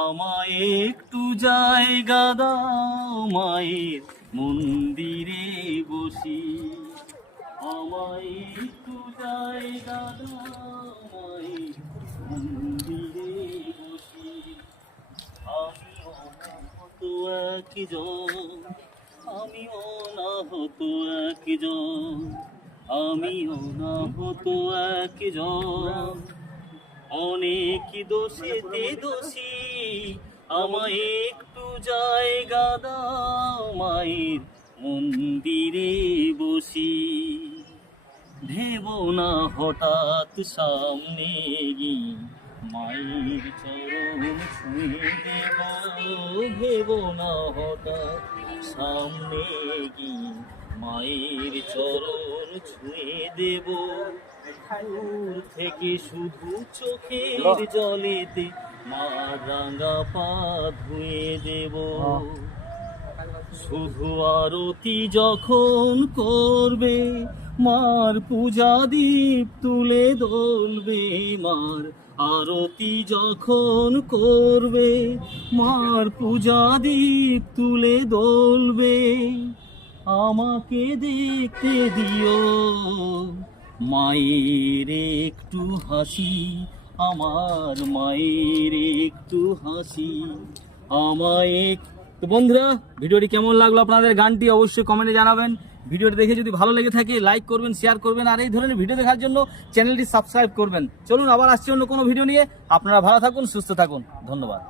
আমায় একটু জায়গা দাও মায়ের মন্দিরে বসি, আমায় একটু জায়গা দাও মায়ের মন্দিরে বসি। আমি অনাহত একজন, আমি অনাহত একজন, আমি অনাহত একজন, অনেক দোষেতে দোষী, আমায় একটু জায়গা দাও মায়ের মন্দিরে বসি। ভেব না হঠাৎ সামনে গিয়ে মায়ের চরণ ছুঁয়ে দেব, ভেব না হঠাৎ সামনে গিয়ে মায়ের চরণ ছুঁয়ে দেব। দূর থেকে শুধু চোখের জলেতে মা রাঙা পা ধুয়ে দেব। শুধু আরতি যখন করবে মার পূজা দীপ তুলে দোলবে, মার আরতি যখন করবে মার পূজা দীপ তুলে দোলবে। আমাকে দেখতে দিও মায়ের একটু হাসি, আমার মায়ের একটু হাসি, আমায়। তো বন্ধুরা, ভিডিওটি কেমন লাগলো আপনাদের, গানটি অবশ্যই কমেন্টে জানাবেন। ভিডিওটি দেখে যদি ভালো লেগে থাকে লাইক করবেন, শেয়ার করবেন, আর এই ধরনের ভিডিও দেখার জন্য চ্যানেলটি সাবস্ক্রাইব করবেন। চলুন আবার আসছি অন্য কোনো ভিডিও নিয়ে। আপনারা ভালো থাকুন, সুস্থ থাকুন, ধন্যবাদ।